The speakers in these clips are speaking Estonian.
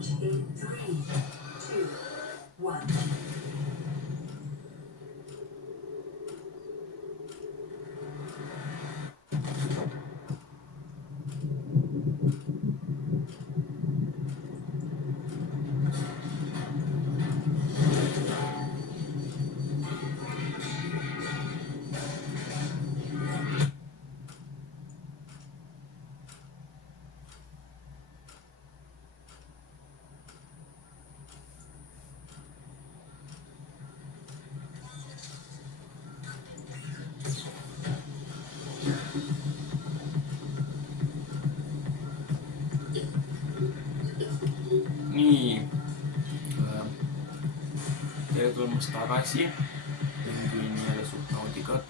Launch in 3, 2, 1. Nii, tere tulemast tagasi. Tulin jälle suht naudikat.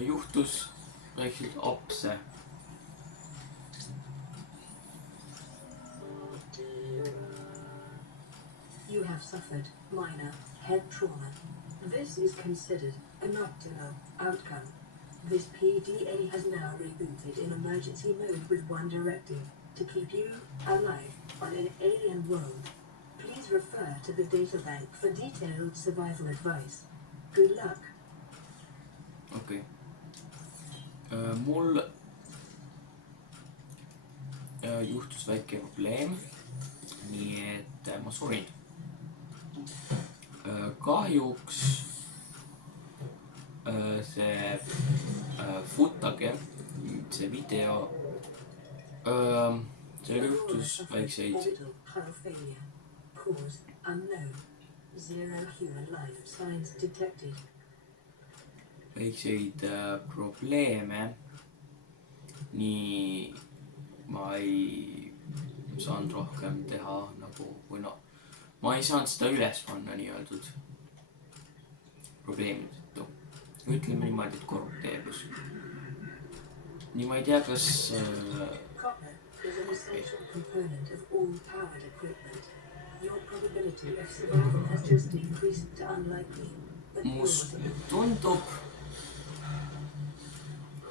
Juhtus väikseid apse. You have suffered minor head trauma. This is considered an optimal outcome. This PDA has now rebooted in emergency mode with one directive: to keep you alive on an alien world. Please refer to the databank for detailed survival advice. Good luck. Okei. Mul juhtus väike probleem, nii et ma surin. Kahjuks see footage, see video, see juhtus väikseid Cause unknown. 0 human life signs detected. väikseid probleeme, nii ma ei saanud rohkem teha nagu, või no, ma ei saanud seda üles panna nii öeldud probleemide tõttu. Ütleme niimoodi, et korrupteerus. Nii ma ei tea, kas Copper is an essential component of all powered equipment. Your probability of survival has just increased to unlikely. must tundub,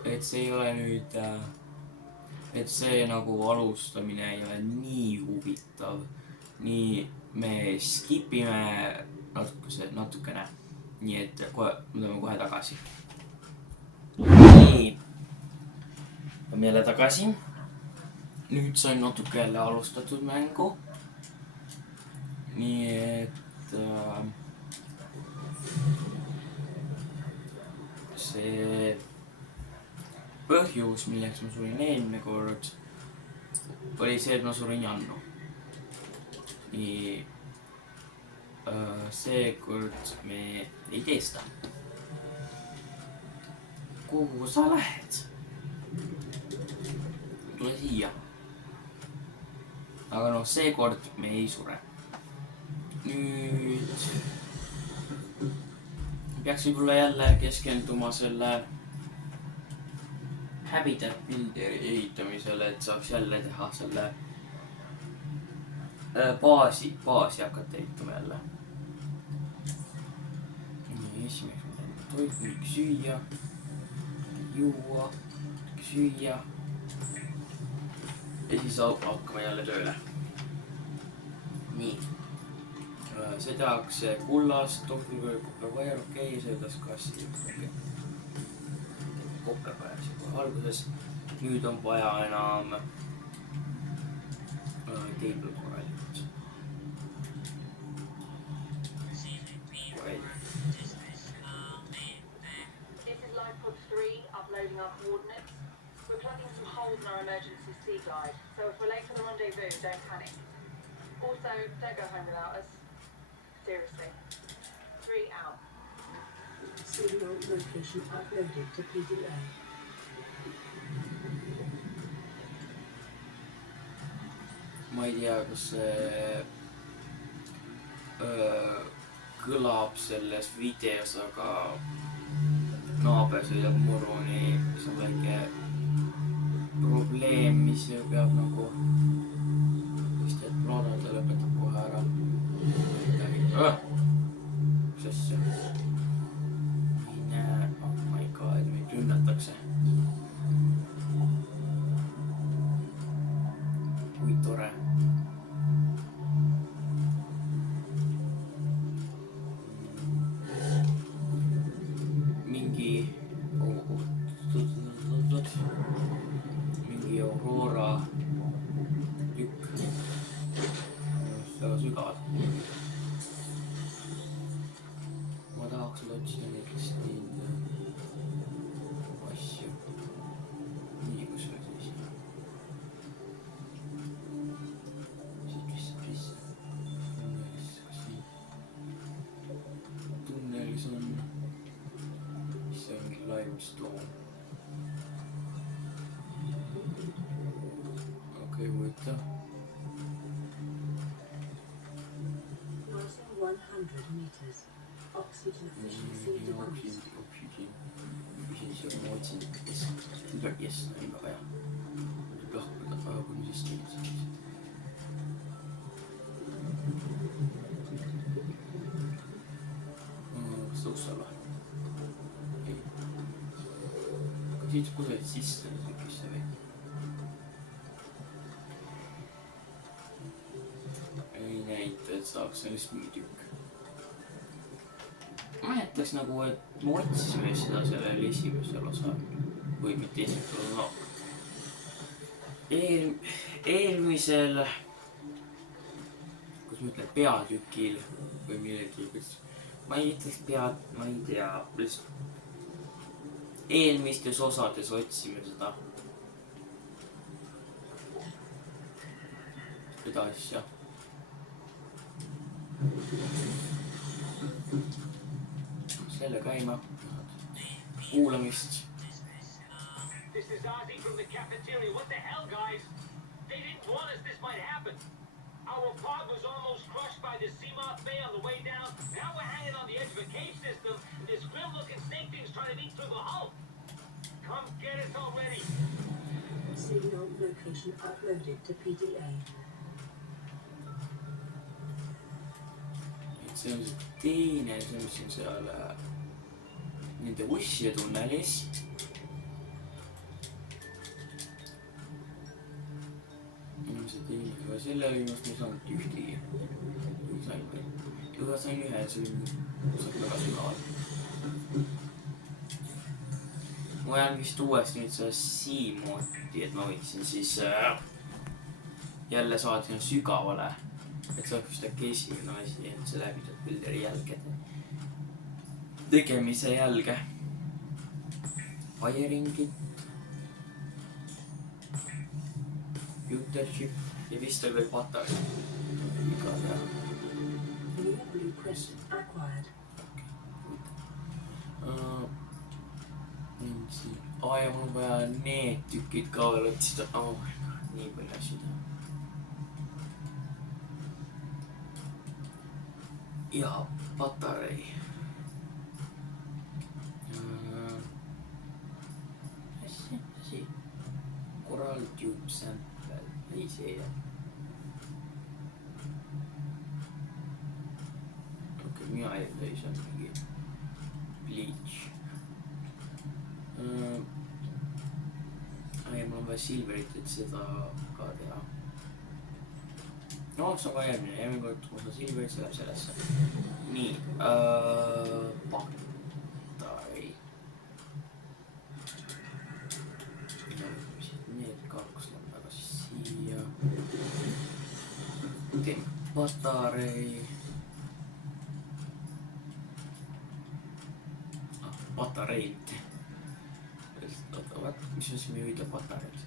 et see ei ole nüüd, et see nagu alustamine ei ole nii huvitav. Nii me skipime natukene. Nii et me tuleme kohe tagasi. Nii. Oleme jälle tagasi. Nüüd sain natuke jälle alustatud mängu. Nii et see põhjus, milleks ma surin eelmine kord, oli see, et ma surin Jannu. Nii seekord me ei tee seda. Kuhu sa lähed? Tule siia. Aga noh, seekord me ei sure. Nüüd peaks võib-olla jälle keskenduma selle Habitat Builderi ehitamisele, et saaks jälle teha selle baasi hakata ehitama jälle. Nii, esimeks ma teen toit, süüa, juua, süüa. Ja siis hakkame jälle tööle. Nii. See tehakse kullast, tohviga koppervajar, okei, see tehas kassi. Koppervajar siin kohe alguses. Nüüd on vaja enam teiblut korralikult. This is Lifepod 3, uploading our coordinates. We're plugging some holes in our emergency sea guide, so if we're late for the rendezvous, don't panic. Also, don't go home without us. Seriously. 3 out. Signal location uploaded to PDA. Ma ei tea, kas see kõlab selles videos, aga naaber sõidab muruni, see on väike probleem, mis peab nagu vist, et loodan, ta lõpetab kohe ära. Mis asja? Ei näe, oh my god, meid rünnatakse. otsida neid, kes neid asju. Nii, kus oli siis? Siit vist. Kas siin? Tunnelis on. Mis see on? Limestone. Okei, huvitav. Passing 100 meters. Oxygen efficiency decreased. Oxygen ma otsin, kes on väga hea. Lahkuda, aga kui me siis tegid siis. Kas tõusta või? Ei. Aga siit kusagilt sisse tükisse või? Ei näita, et saaks sellest mingi tükk. Ma jätaks nagu, et me otsisime seda sellel esimesel osal. Või mitte esimesel osal. Eelmisel, kus ma ütlen, peatükil või millegi, ma ei ütleks ma ei tea, eelmistes osades otsime seda asja. Selle käima, kuulamist. This is Ozzy from the cafeteria. What the hell, guys? They didn't warn us this might happen. Our pod was almost crushed by the Seamoth Bay on the way down. Now we're hanging on the edge of a cave system, and this grim-looking snake thing's trying to eat through the hull. Come get us already. Signal location uploaded to PDA. See on see teine, see mis on seal nende usside tunnelis. See teine, aga selle viimast ma ei saanud ühtegi. Juba sain ühe, see oli väga sügaval. Ma jään vist uuesti nüüd seda Seamothi, et ma võiksin siis jälle saada sinna sügavale. Et see oleks vist äkki esimene asi, et see läbi tuleb Builderi jälgede tegemise jälge. Firingit. Computership ja vist oli veel patarei. Iga tea. New blueprint acquired. Ja mul on vaja need tükid ka veel otsida. Oh, nii palju asju teha. Ja patarei. Asi. Coral tube sample. Ei see jah. Okei, mina ei tea, see on mingi bleach. Ja mul on vaja silverit, et seda ka teha. No, see on ka järgmine kord, kui ma saan silverit, see läheb sellesse. Nii, patarei. Need kaks läheb tagasi siia. Teen patarei. Patareit. Mis on siin müüda patareid?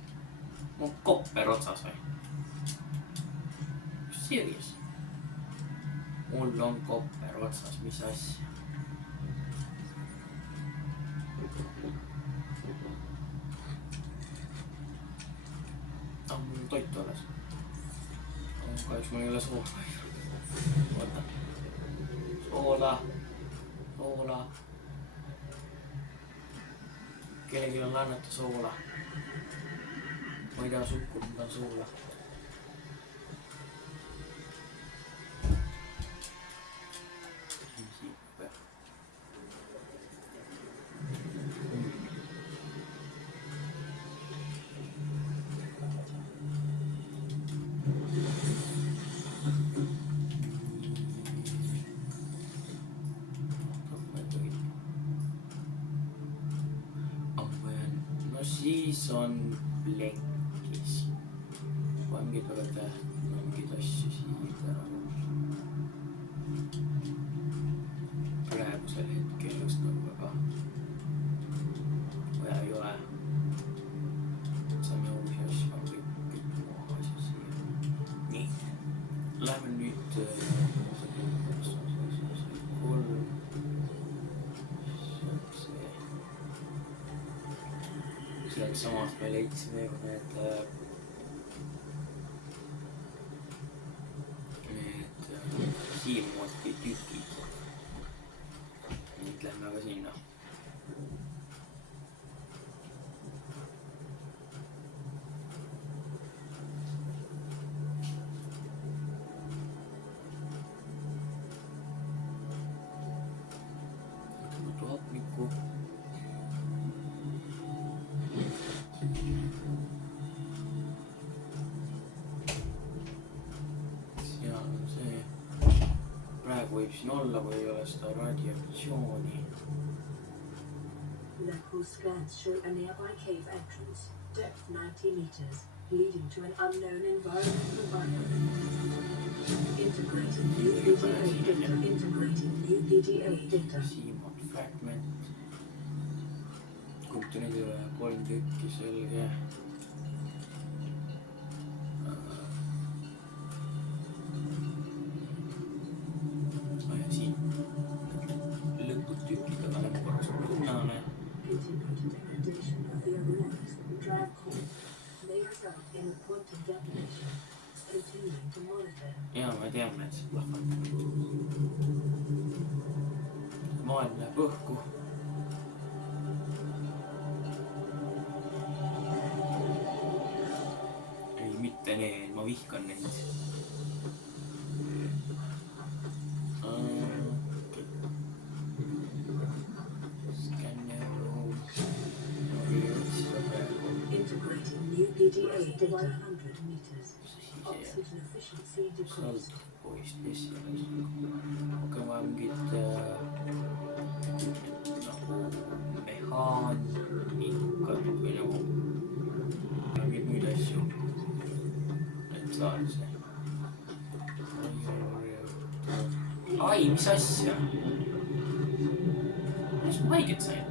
Mul on kopper otsas või? Serious? Mul on kopper otsas, mis asja? Mul on toit alles. Kahjuks mul ei ole soola. Oota. Soola. Kellelgi on laenata soola. Ma ei taha suhkur, ma tahan soola. Siis on plekkis. Vangid olete mingid asju siit ära. Praegusel hetkel just sealt samast me leidsime ju need siirmoodi tükid. Nüüd lähme aga sinna. Võtame hapnikku. Seal on see. Praegu võib siin olla, kui ei ole seda radiatsiooni. Local scans show a nearby cave entrance, depth 90 meters, leading to an unknown environmental biome. Integrating new PDA data. Integrating new PDA data. Siimon fragment. Kumptu neid üle 3 tükki, selge. Siin lõpud tükid, aga läbi korras punnane. Continued degradation of the aurores drive core may result in quantum detonation. Continuing to monitor. Jaa, me teame, et see plahvatab. Maailm läheb õhku. Ei, mitte need, ma vihkan neid. Integrating new PDA data 100 meters. Oxygen efficiency decreased. Poist spetsialist. Okei, vaja mingit nagu mehaanikat või nagu mingeid muid asju. Et saada see. Ai, mis asja? Mis ma haiget sain?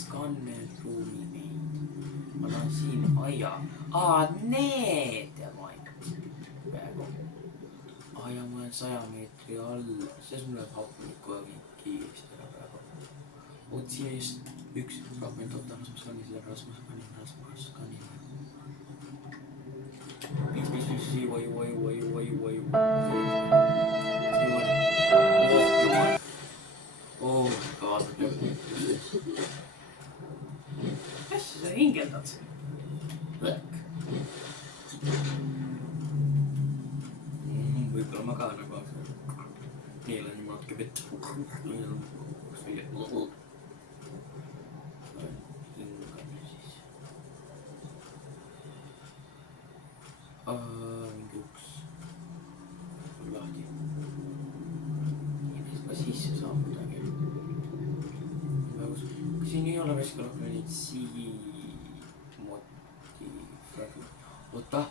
Skannerruumi meid. Ma tahan siin aia. Need mainiks. Praegu. Aia, ma olen 100 meetri all. Siis mul läheb hapnikku ja kiiresti ära praegu. Oot siin just üks fragment oota, ma skannin seda rasma. Mis, oi. Oh my god. Kas sa hingeldad? Lõk. Võib-olla ma ka nagu neil on natuke vett. Hingame siis. Mingi uks. Lahti. Ka sisse saab midagi. Kas siin ei ole vaiska rohkem neid siimoti fragment? Oota,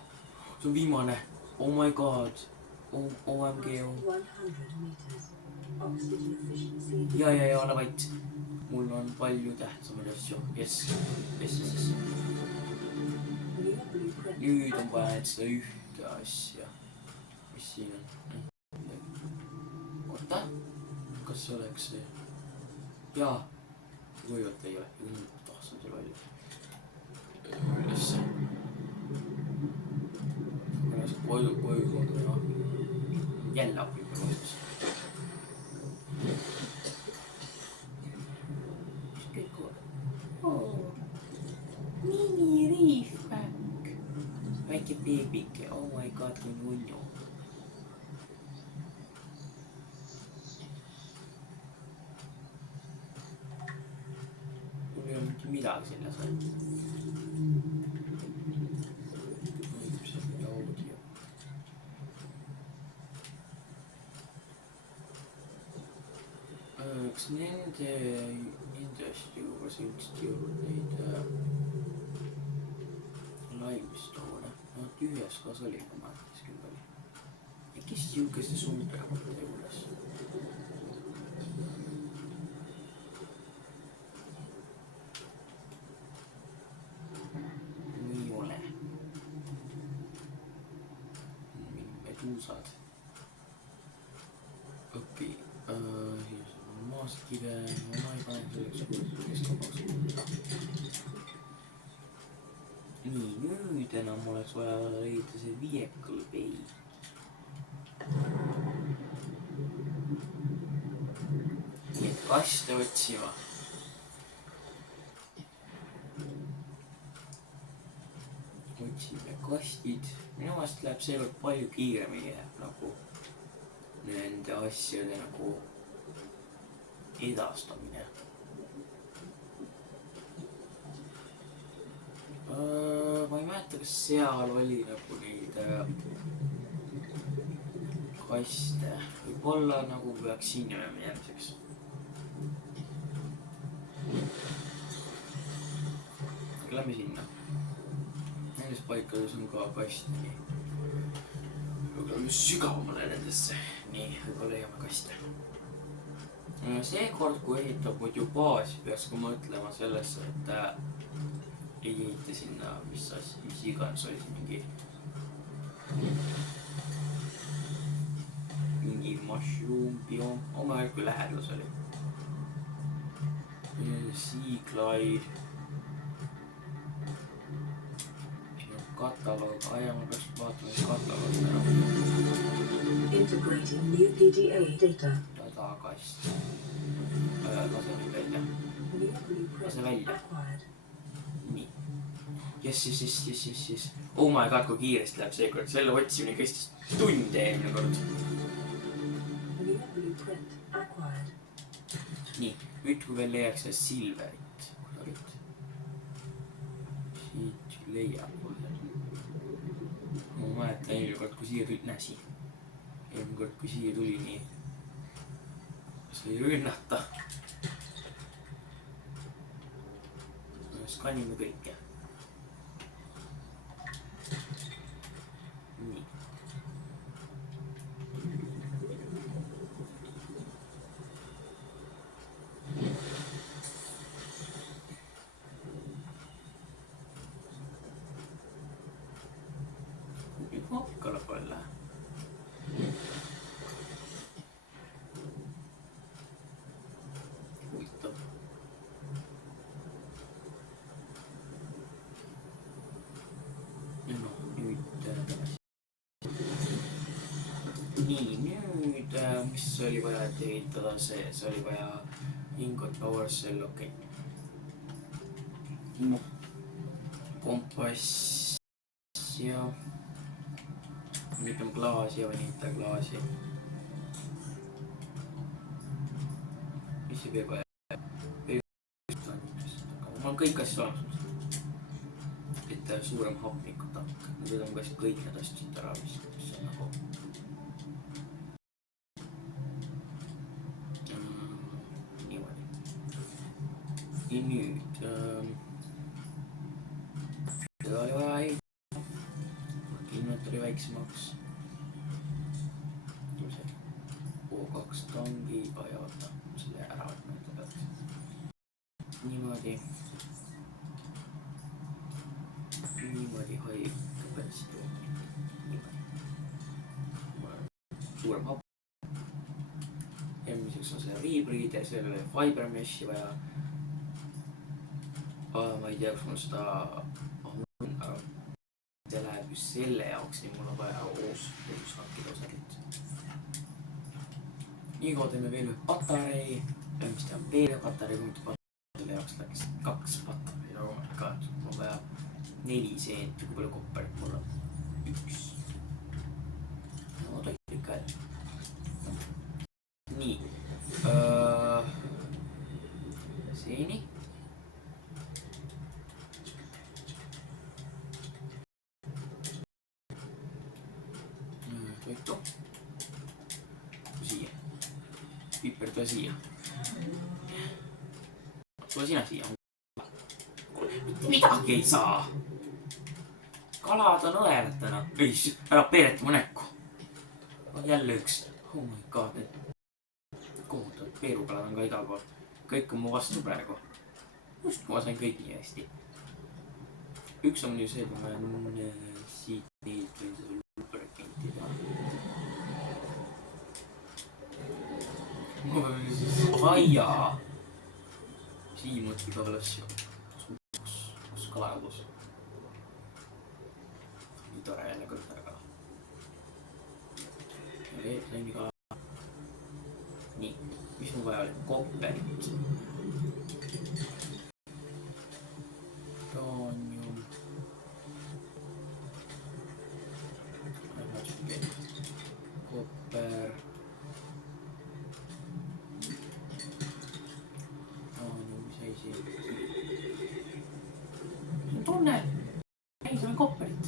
see on viimane. Oh my god. OMG. Ja, ole vait. Mul on palju tähtsamaid asju. Yes. Nüüd on vaja et seda ühte asja. Mis siin on? Oota. Kas see oleks see? Jaa. Võivad ei ole. Tahtsam see palju. Ülesse. Koju kodu. Jälle apib kodus. Kõik kogu. Mini-riifpäkk. Väike beebike. Oh my god, kui nunnu. Mul ei ole mitte midagi sinna saanud. nende asjade juures üldiselt ei olnud neid laimstoone. No tühjas kas oli, kui ma mäletas küll oli. Äkki siukeste sumpermate juures. Nii ole. Meduusad. Okei. Siis on maaskive. Ma ei pane selleks keskkonnaks. Nii, nüüd enam oleks vaja leida see vehicle bay. Nii, et kaste otsima. Otsime kastid. Minu meelest läheb seekord palju kiiremini nagu nende asjade nagu edastamine. Ma ei mäleta, kas seal oli nagu neid kaste. Võib-olla nagu peaks siin jääma järgmiseks. Lähme sinna. Nendes paikades on ka kast. Lähme sügavamale nendesse. Nii, võib-olla leiame kaste. Seekord, kui ehitab muidu baasi, peaks ka mõtlema sellesse, et ei ehita sinna, mis iganes oli see mingi mushroom biom, oma aeg kui lähedal see oli. Sea Glide. Siin on kataloog, ma peaks vaatama kataloogi ära. Integrating new PDA data. Datakast. Lase nüüd välja. Lase välja. Nii. Yes. Oh my god, kui kiiresti läheb seekord. Selle otsimine kestis tunde eelmine kord. Nii, nüüd kui veel leiaks see silverit. Siit leiab. Ma mäletan eelmine kord, kui siia tuli, näe siin. Eelmine kord, kui siia tuli nii. Sai rünnata. Skannime kõike. Nii. Nüüd makkala peale. Huvitav. Nii, nüüd, mis oli vaja ehitada see oli vaja ingot power cell, okei. Kompass ja nüüd on klaasi ja vanitaklaasi. Mis see veel vaja? Mul on kõik asjad olemas. Et suurem hapnikutank. Nüüd on kas kõik need asjad ära vist, mis on nagu niimoodi. Ja nüüd seda oli vaja ehitada. Inventori väiksemaks. O2 tangiga ja võtta selle ära võtma pealt. Niimoodi. Niimoodi haigõpetsi. Suurem hap. Järgmiseks on see Rebreather, sellele fiber meshi vaja. Ma ei tea, kus mul seda on, aga see läheb just selle jaoks, nii mul on vaja uus hankida osalit. Igo teeme veel ühe patarei, mis teha veel patarei, kui mitte patarei, selle jaoks läks 2 patarei, aga mul on vaja 4 seenti, kui palju kopperit mul on. 1. No tohib ikka jälle. Nii. Seeni. Toitu. Siia. Piperda siia. tule sina siia. Mitte midagi ei saa. Kalad on õelad täna. Ei, ära peereta mu näkku. Jälle üks. Oh my god, kohutavad peerukalad on ka igal pool. Kõik on mu vastu praegu. Just kui ma sain kõik nii hästi. Üks on ju see, et ma olen siit niilt võin seda lubrikantida. Ma pean siis aia. Siimutki ka veel asju. Kus kalajalus. Nii tore jälle kõrgega. Ja veel sain ka. Nii, mis mu vaja oli? Kopperit. Toonium. Kopper. Toonium, mis asi siin? Tunne! Ei, see on kopperit.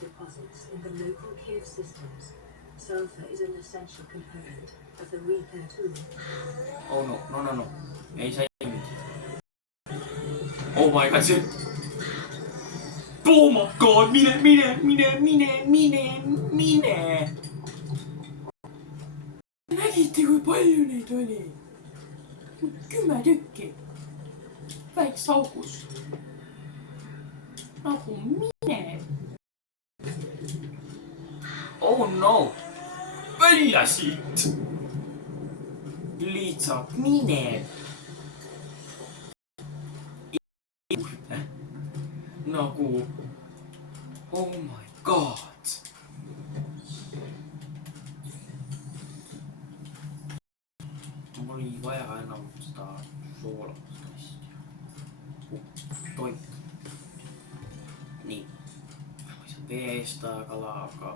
Deposits in the local cave systems. Sulfur is an essential component of the repair tool. Oh no. Ei saa nüüd. Oh my god, see... Oh my god, mine! Nägite, kui palju neid oli? 10 tükki. Väikses augus. Nagu mine. Oh no. Välja siit. Lihtsalt mine. Nagu. Oh my god. Mul oli vaja enam seda soolast asja. Toit. Nii. Ma ei saa peesta kala, aga...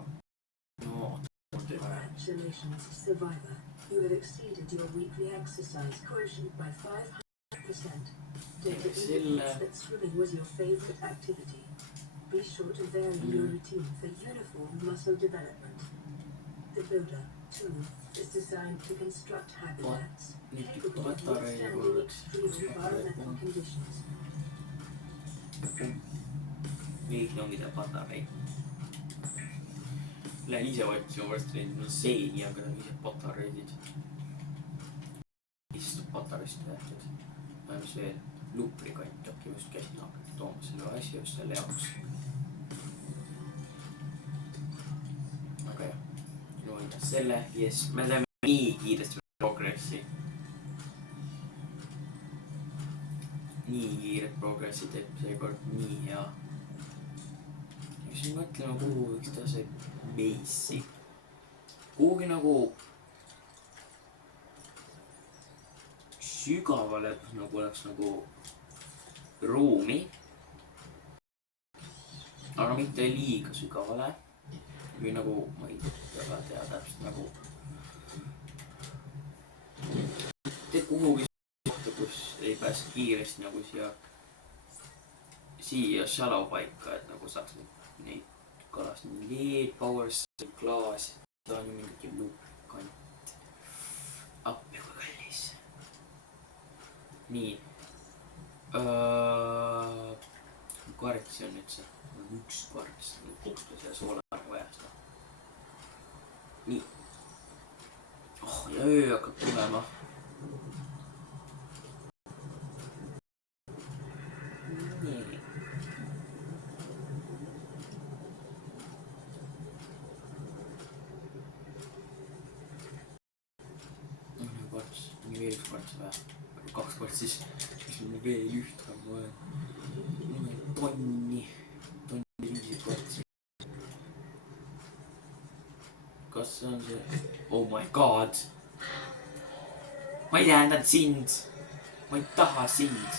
No, Congratulations, survivor. You have exceeded your weekly exercise quotient by 500%. Data indicates that swimming was your favorite activity. Be sure to vary your routine for uniform muscle development. The Builder tool is designed to construct habitats capable of withstanding extreme environmental conditions. Liigne ongi ta patarei. Lähen ise otsima varsti neid, mul seeni, aga nad ise patareisid. Istub patareist tehtud. Ma mis veel luprikant äkki just käsin hakata tooma selle asja just selle jaoks. Aga jah, loen selle, yes, me teeme nii kiiresti progressi. Nii kiiret progressi teeb seekord nii hea. Ja siis mõtlema, kuhu võiks ta see base'i. Kuhugi nagu sügavale, nagu oleks nagu ruumi. Aga mitte liiga sügavale. Või nagu, ma ei tea täpselt nagu. Teed kuhugi kohta, kus ei pääse kiiresti nagu siia shallow paika, et nagu saaks neid kalast LED, powers, klaas, ta on ju mingi lubrikant. Appi kui kallis. Nii. Karts on nüüd see. Üks karts. Kuhtus ja soolane vaja seda. Nii. Oh, ja öö hakkab tulema. Nii. Karts. Nii veel üks karts vaja. 2 kvarts siis. Siis on veel üht on vaja. Tonni riisikvartsi. Kas see on see? Oh my god. Ma ei tähendanud sind. Ma ei taha sind.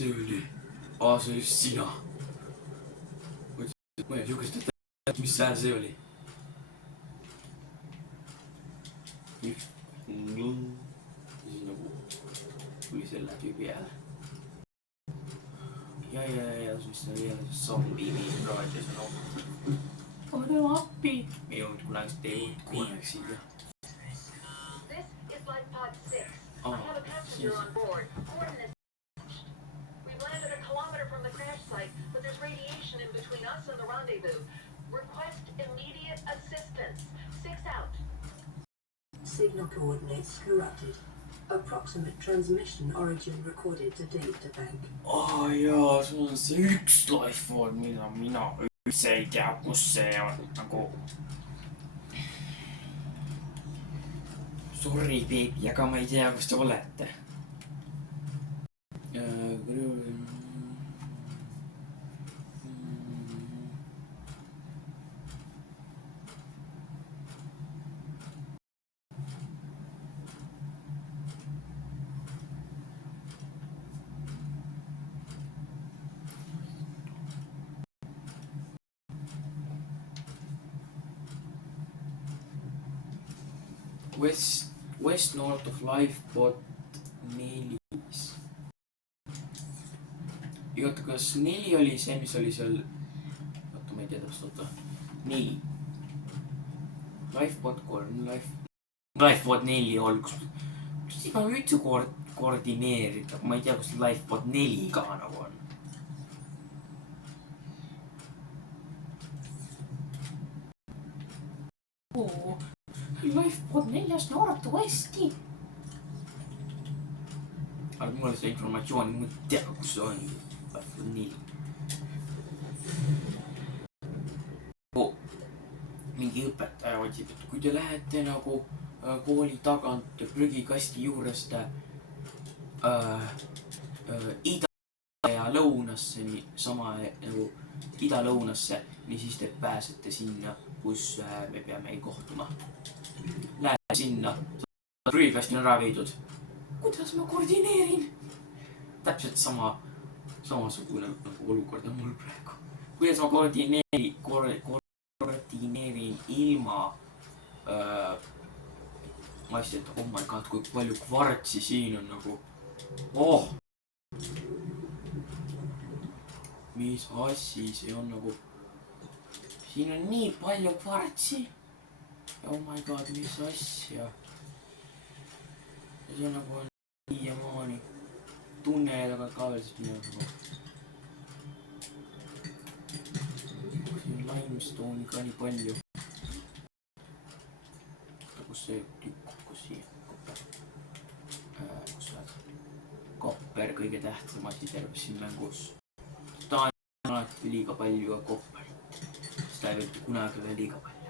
see oli? See olid sina. Ma ei siukest, et mis hääl see oli? Üks ja siis nagu tuli selle tüübi hääl. Ja siis oli jälle zombi viis raadios on oht. Ole appi! Me ei olnud kunagi siia. This is Life Pod 6. I have a passenger on board. Coordinates. We've landed a kilometer from the crash site, but there's radiation in between us and the rendezvous. Request immediate assistance. 6 out. Signal coordinates corrupted. Approximate transmission origin recorded to databank. Jaa, sul on see üks Lifepod, mida mina üldse ei tea, kus see on nagu. Sorry, baby, aga ma ei tea, kus te olete. West north of Lifepod 4. Oota, kas 4 oli see, mis oli seal? Oota, ma ei tea täpselt, 4. Lifepod 3, Lifepod 4 olgus. Kus ma üldse koordineerida? Ma ei tea, kus Lifepod 4 ka nagu on. Lifepod 4 Northwesti. Aga mul seda informatsiooni, ma ei tea, kus see on. Lifepod 4. Mingi õpetaja otsib, et kui te lähete nagu kooli tagant prügikasti juurest ida ja lõunasse, nii sama nagu ida-lõunasse, nii siis te pääsete sinna, kus me peame kohtuma. Lähe sinna, prügikasti on ära viidud. Kuidas ma koordineerin? Täpselt samasugune olukord on mul praegu. Kuidas ma koordineerin ilma ma ütlesin, et oh my god, kui palju kvartsi siin on nagu. Mis asi see on nagu. Siin on nii palju kvartsi. Oh my god, mis asja. Ja see on nagu siiamaani tunned, aga ka veel siis nagu. Siin on limestone'i ka nii palju. Kus see tükk, kus siia kus lähed? Kopper kõige tähtsam asi terves siin mängus. Ta on alati liiga palju kopperit. Seda ei võtta kunagi veel liiga palju.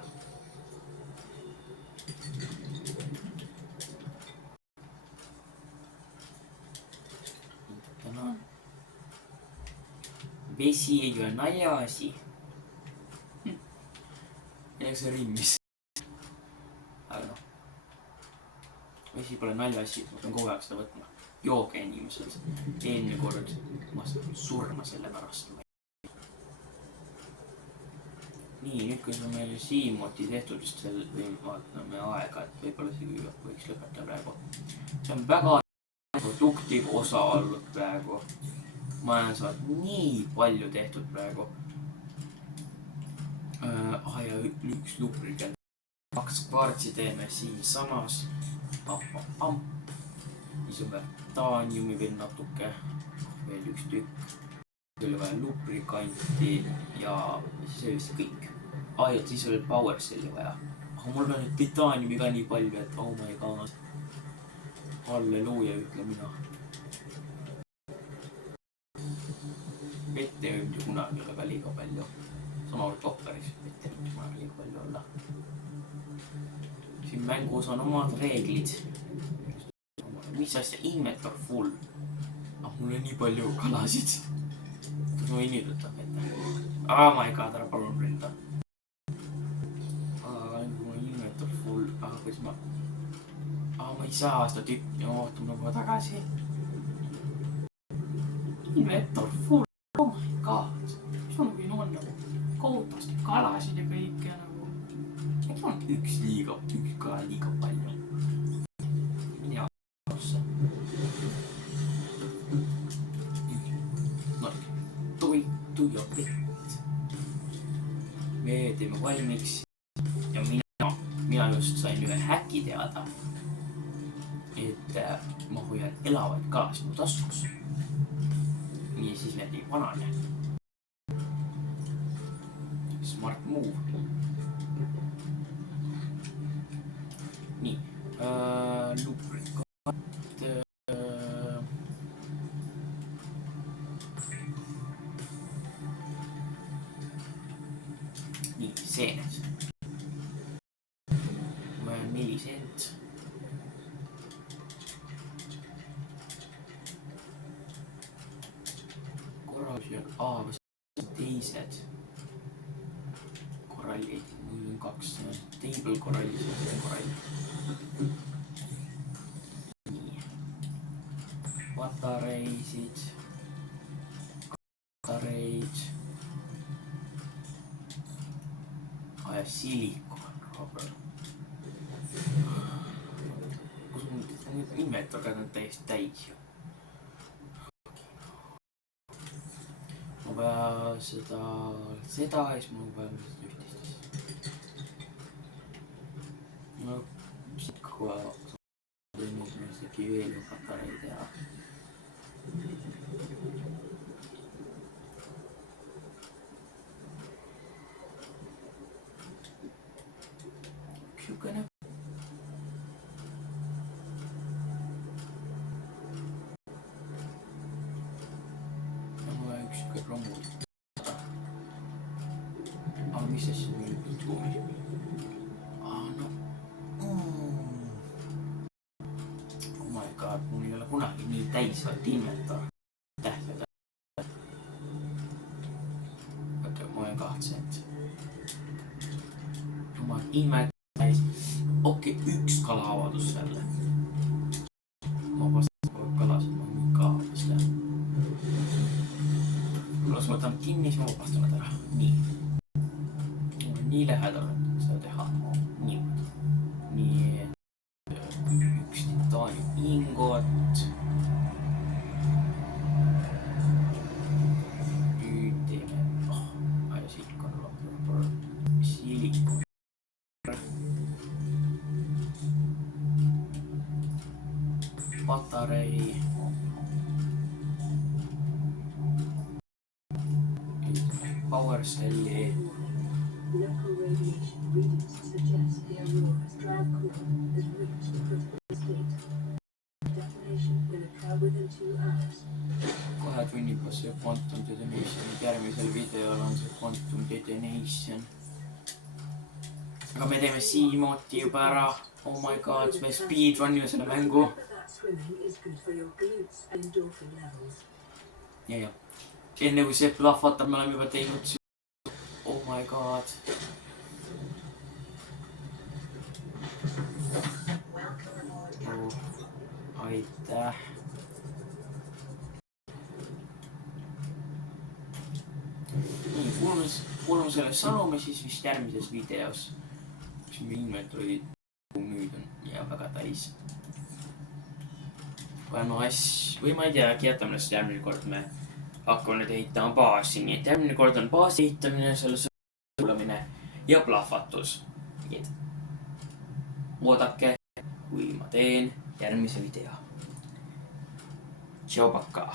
Tänan. Vesi ei ole naljaasi. Millega see rimmis? Aga noh, vesi pole naljaasi, ma pean kogu aeg seda võtma. Jooge inimesed, eelmine kord ma surma selle pärast. Nii, nüüd kui see on meil siimoodi tehtud, just seal vaatame aega, et võib-olla see võiks lõpetada praegu. See on väga produktiiv osa olnud praegu. Ma olen saanud nii palju tehtud praegu. Ja üks lubrikend. 2 kvartsi teeme siin samas. Siis on veel taaniumi veel natuke. Veel üks tükk. Veel vaja lubrikanti ja siis oli vist kõik. Ja siis oli power cell'i vaja. Aga mul on nüüd titaaniumi ka nii palju, et oh my god. Halleluuja, ütle mina. Vette ei võinud ju kunagi olla ka liiga palju. Sama oli kopperis, vette ei võinud kunagi liiga palju olla. Siin mängus on omad reeglid. Mis asja? Inventor full. Mul on nii palju kalasid. Kas ma võin nüüd võtta vette? Oh my god, ära palun ründa. Mul on inventor full. Kuidas ma... ma ei saa seda tükki. Ootan nagu tagasi. inventor full, oh my god. Sul võin on nagu kohutavasti kalasid ja kõike nagu. Äkki on üks kala liiga palju. Mine alusse. No, toitu ja vett. Me teeme valmiks ja mina just sain ühe häki teada, et ma hoian elavaid kalasid mu taskus. Nii siis need ei vanane. Smart move. Nii, lubrikant. Nii, seened. Ma olen 4 sent. Korraldusel A-ga teised korallid, mul on 2 table korallid ja see korall. Nii. Patareisid. Patareid. Ja silikon, Robert. Kus nüüd inventorga on täiesti täis ju. Ma vaja seda ja siis ma vaja ühtist. No, siit kogu aeg tegi veel ju patareid ja siukene. Siuke rommud. Aga mis see siis nüüd tuumi? No. Oh my god, mul ei ole kunagi nii täisvalt inventor. Tähtsad. Oota, ma olen 2 sent. Oma inventor täis. Okei, 1 kalaavadus selle. Ma vastan kogu kalasid, ma olen ka avadus. Las ma võtan kinni, siis ma vabastan nad ära. Nii. Nii lähedal on seda teha. Nii. Üks titaanium ingot. Nüüd teeme silikon. Patarei. Power celli. Local radiation readings suggest the Aurora's drive core has reached the critical state. Detonation will occur within 2 hours. Kohe tunnib see Quantum Detonation. Järgmisel videol on see Quantum Detonation. Aga me teeme siimoodi juba ära. Oh my god, me speedrunime selle mängu. Swimming is good for your glutes and endorphin levels. Ja. Enne kui see plahvatab, me oleme juba teinud. Oh my god. Oh, aitäh. Nii, kuulame selle sõnumi siis vist järgmises videos. Mis meie inventorid nüüd on ja väga täis. Või ma ei tea, jätame sellest järgmine kord me hakkame nüüd ehitama baasi, nii et järgmine kord on baasi ehitamine, selle sõulamine ja plahvatus. Nii et oodake, kui ma teen järgmise video. Tšau, pakaa!